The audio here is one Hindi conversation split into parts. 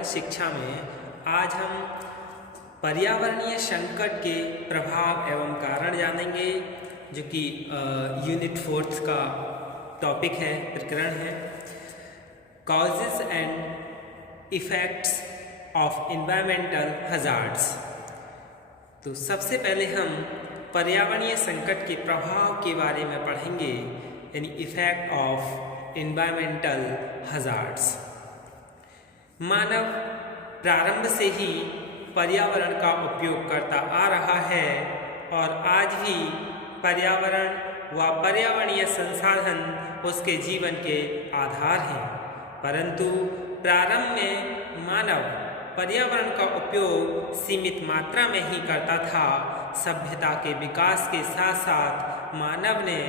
पर्यावरण शिक्षा में आज हम पर्यावरणीय संकट के प्रभाव एवं कारण जानेंगे, जो कि यूनिट 4 का टॉपिक है, प्रकरण है causes and effects of environmental hazards. तो सबसे पहले हम पर्यावरणीय संकट के प्रभाव के बारे में पढ़ेंगे, यानी इफेक्ट ऑफ एनवायरमेंटल हजार्ड्स। मानव प्रारंभ से ही पर्यावरण का उपयोग करता आ रहा है और आज भी पर्यावरण व पर्यावरणीय संसाधन उसके जीवन के आधार हैं। परंतु प्रारंभ में मानव पर्यावरण का उपयोग सीमित मात्रा में ही करता था। सभ्यता के विकास के साथ साथ मानव ने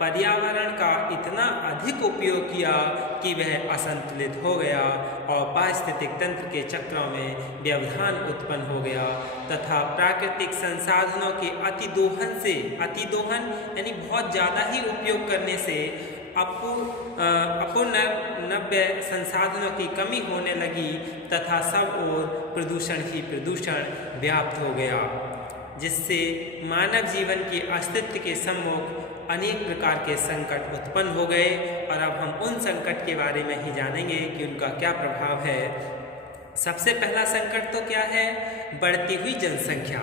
पर्यावरण का इतना अधिक उपयोग किया कि वह असंतुलित हो गया और पारिस्थितिक तंत्र के चक्रों में व्यवधान उत्पन्न हो गया तथा प्राकृतिक संसाधनों के अतिदोहन यानी बहुत ज़्यादा ही उपयोग करने से अपूर्णनव्य संसाधनों की कमी होने लगी तथा सब ओर प्रदूषण व्याप्त हो गया, जिससे मानव जीवन के अस्तित्व के सम्मुख अनेक प्रकार के संकट उत्पन्न हो गए। और अब हम उन संकट के बारे में ही जानेंगे कि उनका क्या प्रभाव है। सबसे पहला संकट तो क्या है? बढ़ती हुई जनसंख्या,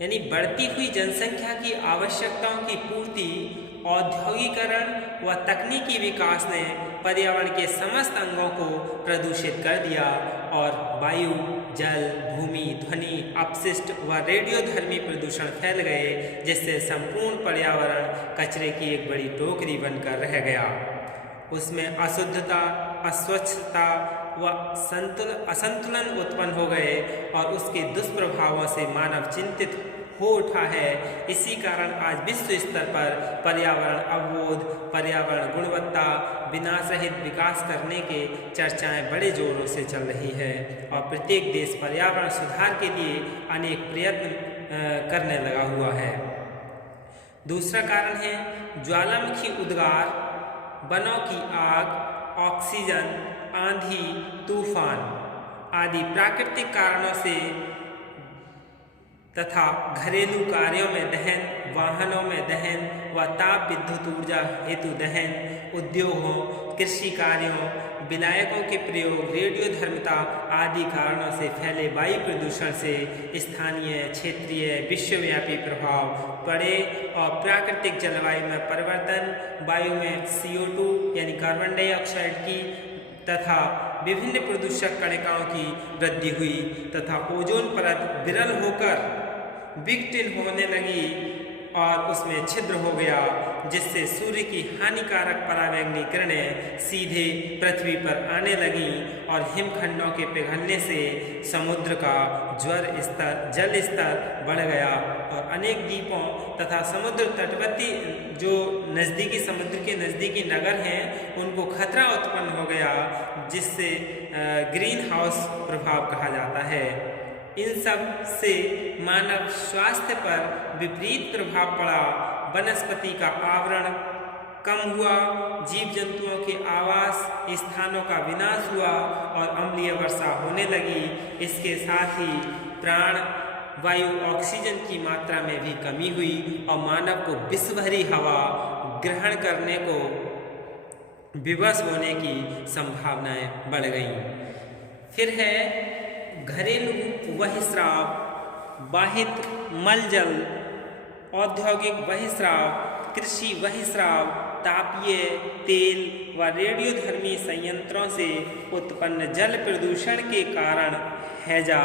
यानी बढ़ती हुई जनसंख्या की आवश्यकताओं की पूर्ति औद्योगिकरण व तकनीकी विकास ने पर्यावरण के समस्त अंगों को प्रदूषित कर दिया और वायु, जल, भूमि, ध्वनि, अपशिष्ट व रेडियोधर्मी प्रदूषण फैल गए, जिससे संपूर्ण पर्यावरण कचरे की एक बड़ी टोकरी बनकर रह गया। उसमें अशुद्धता, अस्वच्छता व असंतुलन उत्पन्न हो गए और उसके दुष्प्रभावों से मानव चिंतित हो उठा है। इसी कारण आज विश्व स्तर पर पर्यावरण अवबोध, पर्यावरण गुणवत्ता, विनाश रहित विकास करने के चर्चाएं बड़े जोरों से चल रही है और प्रत्येक देश पर्यावरण सुधार के लिए अनेक प्रयत्न करने लगा हुआ है। दूसरा कारण है ज्वालामुखी उद्गार, वनों की आग, ऑक्सीजन, आंधी, तूफान आदि प्राकृतिक कारणों से तथा घरेलू कार्यों में दहन, वाहनों में दहन व ताप विद्युत ऊर्जा हेतु दहन, उद्योगों, कृषि कार्यों, विलायकों के प्रयोग, रेडियोधर्मिता आदि कारणों से फैले वायु प्रदूषण से स्थानीय, क्षेत्रीय, विश्वव्यापी प्रभाव पड़े और प्राकृतिक जलवायु में परिवर्तन, वायु में CO2 यानी कार्बन डाइऑक्साइड की तथा विभिन्न प्रदूषक कणिकाओं की वृद्धि हुई तथा ओजोन परत विरल होकर विघटित होने लगी और उसमें छिद्र हो गया, जिससे सूर्य की हानिकारक परावैंगनी किरणें सीधे पृथ्वी पर आने लगीं और हिमखंडों के पिघलने से समुद्र का जल स्तर बढ़ गया और अनेक द्वीपों तथा समुद्र तटवर्ती जो नज़दीकी समुद्र के नज़दीकी नगर हैं उनको खतरा उत्पन्न हो गया, जिससे ग्रीन हाउस प्रभाव कहा जाता है। इन सब से मानव स्वास्थ्य पर विपरीत प्रभाव पड़ा, वनस्पति का आवरण कम हुआ, जीव जंतुओं के आवास स्थानों का विनाश हुआ और अम्लीय वर्षा होने लगी। इसके साथ ही प्राण वायु ऑक्सीजन की मात्रा में भी कमी हुई और मानव को विषभरी हवा ग्रहण करने को विवश होने की संभावनाएं बढ़ गईं। फिर है घरेलू बहिस्राव, बाहित मलजल, औद्योगिक बहिस्राव, कृषि बहिस्राव, तापीय, तेल व रेडियोधर्मी संयंत्रों से उत्पन्न जल प्रदूषण के कारण हैजा,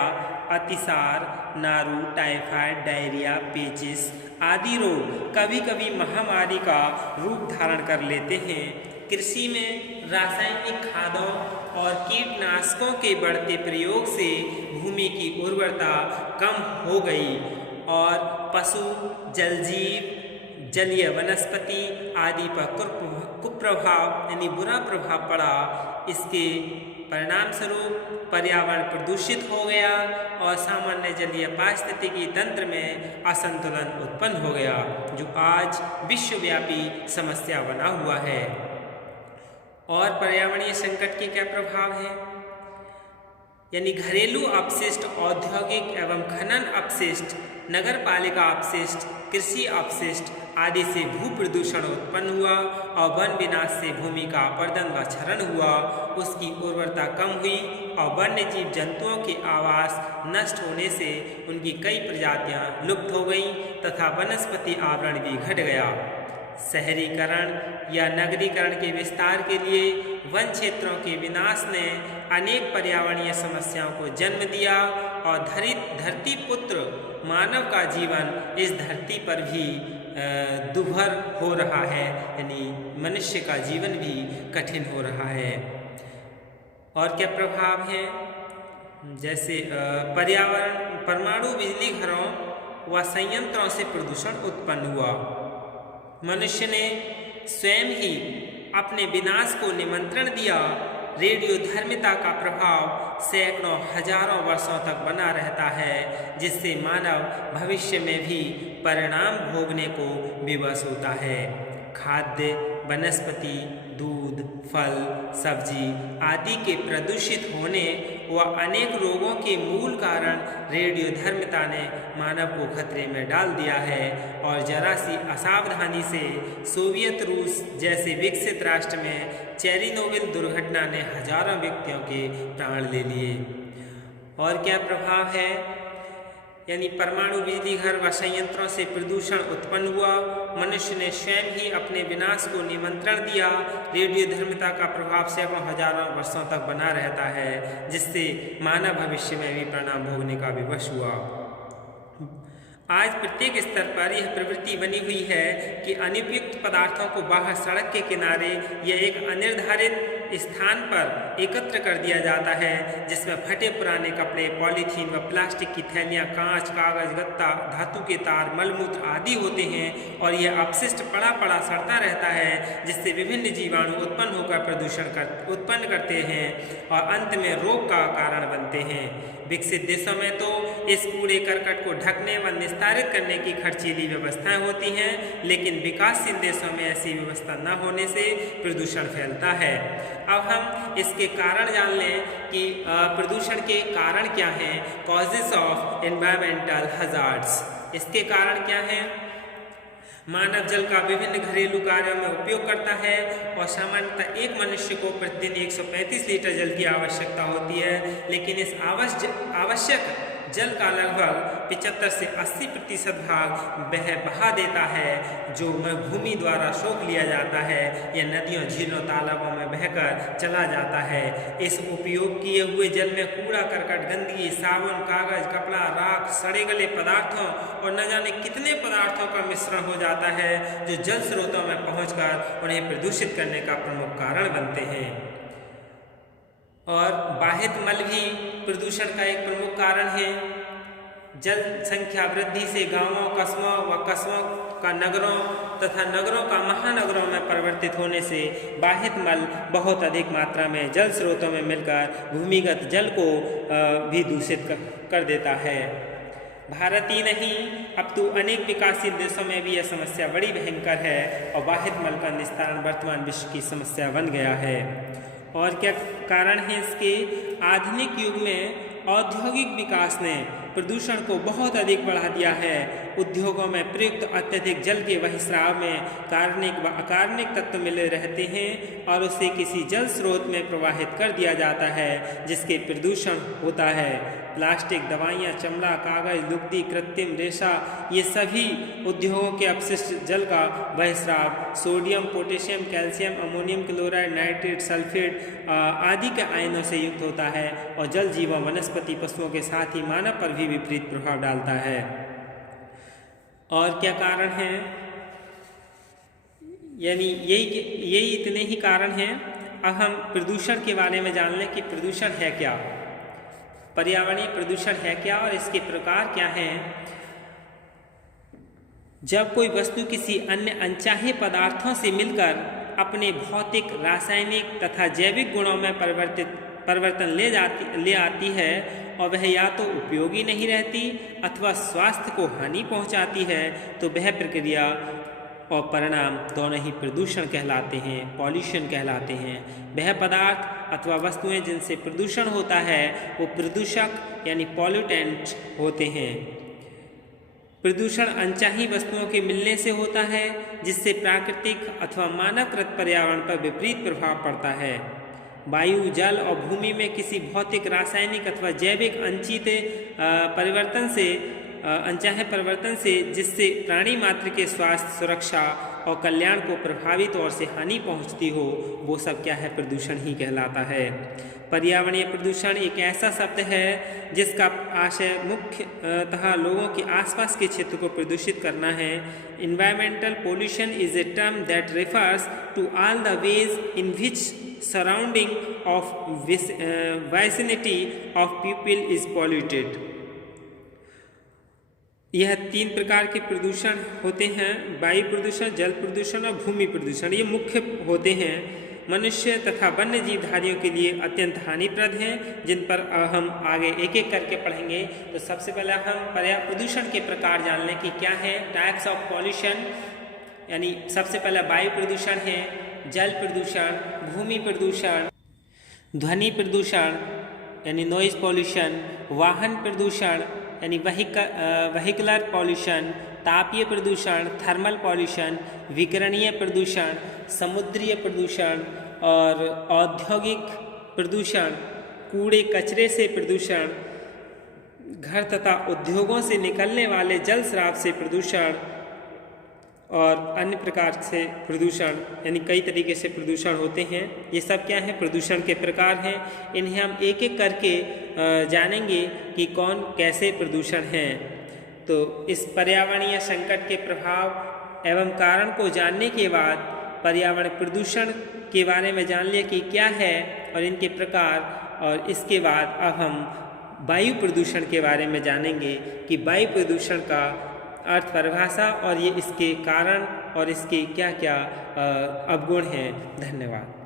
अतिसार, नारू, टाइफाइड, डायरिया, पेचिस आदि रोग कभी कभी महामारी का रूप धारण कर लेते हैं। कृषि में रासायनिक खादों और कीटनाशकों के बढ़ते प्रयोग से भूमि की उर्वरता कम हो गई और पशु, जलजीव, जलीय वनस्पति आदि पर कुप्रभाव यानी बुरा प्रभाव पड़ा। इसके परिणाम स्वरूप पर्यावरण प्रदूषित हो गया और सामान्य जलीय पारिस्थितिकी तंत्र में असंतुलन उत्पन्न हो गया, जो आज विश्वव्यापी समस्या बना हुआ है। और पर्यावरणीय संकट के क्या प्रभाव हैं? यानी घरेलू अपशिष्ट, औद्योगिक एवं खनन अपशिष्ट, नगर पालिका अपशिष्ट, कृषि अपशिष्ट आदि से भू प्रदूषण उत्पन्न हुआ और वन विनाश से भूमि का अपरदन व क्षरण हुआ। उसकी उर्वरता कम हुई और वन्य जीव जंतुओं के आवास नष्ट होने से उनकी कई प्रजातियां लुप्त हो गईं तथा वनस्पति आवरण भी घट गया। शहरीकरण या नगरीकरण के विस्तार के लिए वन क्षेत्रों के विनाश ने अनेक पर्यावरणीय समस्याओं को जन्म दिया और धरती पुत्र मानव का जीवन इस धरती पर भी दुर्भर हो रहा है, यानी मनुष्य का जीवन भी कठिन हो रहा है। और क्या प्रभाव हैं? जैसे पर्यावरण, परमाणु बिजली घरों व संयंत्रों से प्रदूषण उत्पन्न हुआ। मनुष्य ने स्वयं ही अपने विनाश को निमंत्रण दिया। रेडियोधर्मिता का प्रभाव सैकड़ों हजारों वर्षों तक बना रहता है, जिससे मानव भविष्य में भी परिणाम भोगने को विवश होता है। खाद्य, वनस्पति, दूध, फल, सब्जी आदि के प्रदूषित होने व अनेक रोगों के मूल कारण रेडियोधर्मिता ने मानव को खतरे में डाल दिया है और जरा सी असावधानी से सोवियत रूस जैसे विकसित राष्ट्र में चेरनोबिल दुर्घटना ने हजारों व्यक्तियों के प्राण ले लिए। और क्या प्रभाव है? यानी परमाणु बिजली घर व संयंत्रों से प्रदूषण उत्पन्न हुआ। मनुष्य ने स्वयं ही अपने विनाश को निमंत्रण दिया। रेडियोधर्मिता का प्रभाव सैकड़ों हजारों वर्षों तक बना रहता है, जिससे मानव भविष्य में भी परिणाम भोगने का विवश हुआ। आज प्रत्येक स्तर पर यह प्रवृत्ति बनी हुई है कि अनुपयुक्त पदार्थों को बाहर सड़क के किनारे या एक अनिर्धारित स्थान पर एकत्र कर दिया जाता है, जिसमें फटे पुराने कपड़े, पॉलीथीन व प्लास्टिक की थैलियाँ, कांच, कागज, गत्ता, धातु के तार, मलमूत्र आदि होते हैं और यह अपशिष्ट पड़ा पड़ा सड़ता रहता है, जिससे विभिन्न जीवाणु उत्पन्न होकर प्रदूषण उत्पन्न करते हैं और अंत में रोग का कारण बनते हैं। विकसित देशों में तो इस कूड़े करकट को ढकने व निस्तारित करने की खर्चीली व्यवस्थाएं होती हैं, लेकिन विकासशील देशों में ऐसी व्यवस्था न होने से प्रदूषण फैलता है। अब हम इसके कारण जान लें कि प्रदूषण के कारण क्या हैं। कॉजेस ऑफ एनवायरमेंटल हजार्ड्स, इसके कारण क्या हैं? मानव जल का विभिन्न घरेलू कार्यों में उपयोग करता है और सामान्यतः एक मनुष्य को प्रतिदिन 135 लीटर जल की आवश्यकता होती है, लेकिन इस आवश्यक जल का लगभग 75 से 80% भाग वह बहा देता है, जो भूमि द्वारा सोख लिया जाता है या नदियों, झीलों, तालाबों में बहकर चला जाता है। इस उपयोग किए हुए जल में कूड़ा करकट, गंदगी, साबुन, कागज, कपड़ा, राख, सड़े गले पदार्थों और न जाने कितने पदार्थों का मिश्रण हो जाता है, जो जल स्रोतों में पहुंचकर उन्हें प्रदूषित करने का प्रमुख कारण बनते हैं। और बाहित मल भी प्रदूषण का एक प्रमुख कारण है। जल संख्या वृद्धि से गांवों, कस्बों व कस्बों का नगरों तथा नगरों का महानगरों में परिवर्तित होने से बाहित मल बहुत अधिक मात्रा में जल स्रोतों में मिलकर भूमिगत जल को भी दूषित कर देता है। भारत ही नहीं, अब तो अनेक विकासशील देशों में भी यह समस्या बड़ी भयंकर है और बाहित मल का निस्तारण वर्तमान विश्व की समस्या बन गया है। और क्या कारण है इसके? आधुनिक युग में औद्योगिक विकास ने प्रदूषण को बहुत अधिक बढ़ा दिया है। उद्योगों में प्रयुक्त अत्यधिक जल के बहिस्राव में कार्बनिक व अकार्बनिक तत्व मिले रहते हैं और उसे किसी जल स्रोत में प्रवाहित कर दिया जाता है, जिसके प्रदूषण होता है। प्लास्टिक, दवाइयाँ, चमड़ा, कागज, लुगदी, कृत्रिम रेशा, ये सभी उद्योगों के अपशिष्ट जल का बहिस्राव sodium, potassium, calcium, ammonium chloride, nitrate, sulphate आदि के आयनों से युक्त होता है और जल जीवों, वनस्पति, पशुओं के साथ ही मानव पर भी विपरीत प्रभाव डालता है। और क्या कारण हैं? यानी यही इतने ही कारण हैं। अब हम प्रदूषण के बारे में जान लें कि प्रदूषण है क्या, पर्यावरणीय प्रदूषण है क्या और इसके प्रकार क्या हैं। जब कोई वस्तु किसी अन्य अनचाहे पदार्थों से मिलकर अपने भौतिक, रासायनिक तथा जैविक गुणों में परिवर्तन ले आती है और वह या तो उपयोगी नहीं रहती अथवा स्वास्थ्य को हानि पहुंचाती है, तो वह प्रक्रिया और परिणाम दोनों ही प्रदूषण कहलाते हैं, पॉल्यूशन कहलाते हैं। वह पदार्थ अथवा वस्तुएं जिनसे प्रदूषण होता है वो प्रदूषक यानी पॉल्यूटेंट होते हैं। प्रदूषण अनचाही वस्तुओं के मिलने से होता है, जिससे प्राकृतिक अथवा मानवकृत पर्यावरण पर विपरीत प्रभाव पड़ता है। वायु, जल और भूमि में किसी भौतिक, रासायनिक अथवा जैविक अनचाहे परिवर्तन से जिससे प्राणी मात्र के स्वास्थ्य, सुरक्षा और कल्याण को प्रभावी तौर से हानि पहुंचती हो, वो सब क्या है, प्रदूषण ही कहलाता है। पर्यावरणीय प्रदूषण एक ऐसा शब्द है जिसका आशय मुख्यतः लोगों के आसपास के क्षेत्र को प्रदूषित करना है। Environmental pollution is a term that refers to all the ways in which surrounding of vicinity of people is polluted। यह 3 प्रकार के प्रदूषण होते हैं, वायु प्रदूषण, जल प्रदूषण और भूमि प्रदूषण। ये मुख्य होते हैं, मनुष्य तथा वन्य जीवधारियों के लिए अत्यंत हानिप्रद हैं, जिन पर हम आगे एक एक करके पढ़ेंगे। तो सबसे पहले हम प्रदूषण के प्रकार जान लें कि क्या है। टाइप्स ऑफ पॉल्यूशन, यानी सबसे पहले वायु प्रदूषण है, जल प्रदूषण, भूमि प्रदूषण, ध्वनि प्रदूषण यानी नॉइज पॉल्यूशन, वाहन प्रदूषण यानी व्हीकलर पॉल्यूशन, तापीय प्रदूषण, थर्मल पॉल्यूशन, विकिरणीय प्रदूषण, समुद्रीय प्रदूषण और औद्योगिक प्रदूषण, कूड़े कचरे से प्रदूषण, घर तथा उद्योगों से निकलने वाले जल स्राव से प्रदूषण और अन्य प्रकार से प्रदूषण, यानी कई तरीके से प्रदूषण होते हैं। ये सब क्या है, प्रदूषण के प्रकार हैं। इन्हें हम एक एक करके जानेंगे कि कौन कैसे प्रदूषण हैं। तो इस पर्यावरणीय संकट के प्रभाव एवं कारण को जानने के बाद पर्यावरण प्रदूषण के बारे में जान लिया कि क्या है और इनके प्रकार, और इसके बाद अब हम वायु प्रदूषण के बारे में जानेंगे कि वायु प्रदूषण का अर्थ, परिभाषा और ये इसके कारण और इसके क्या क्या अवगुण हैं। धन्यवाद।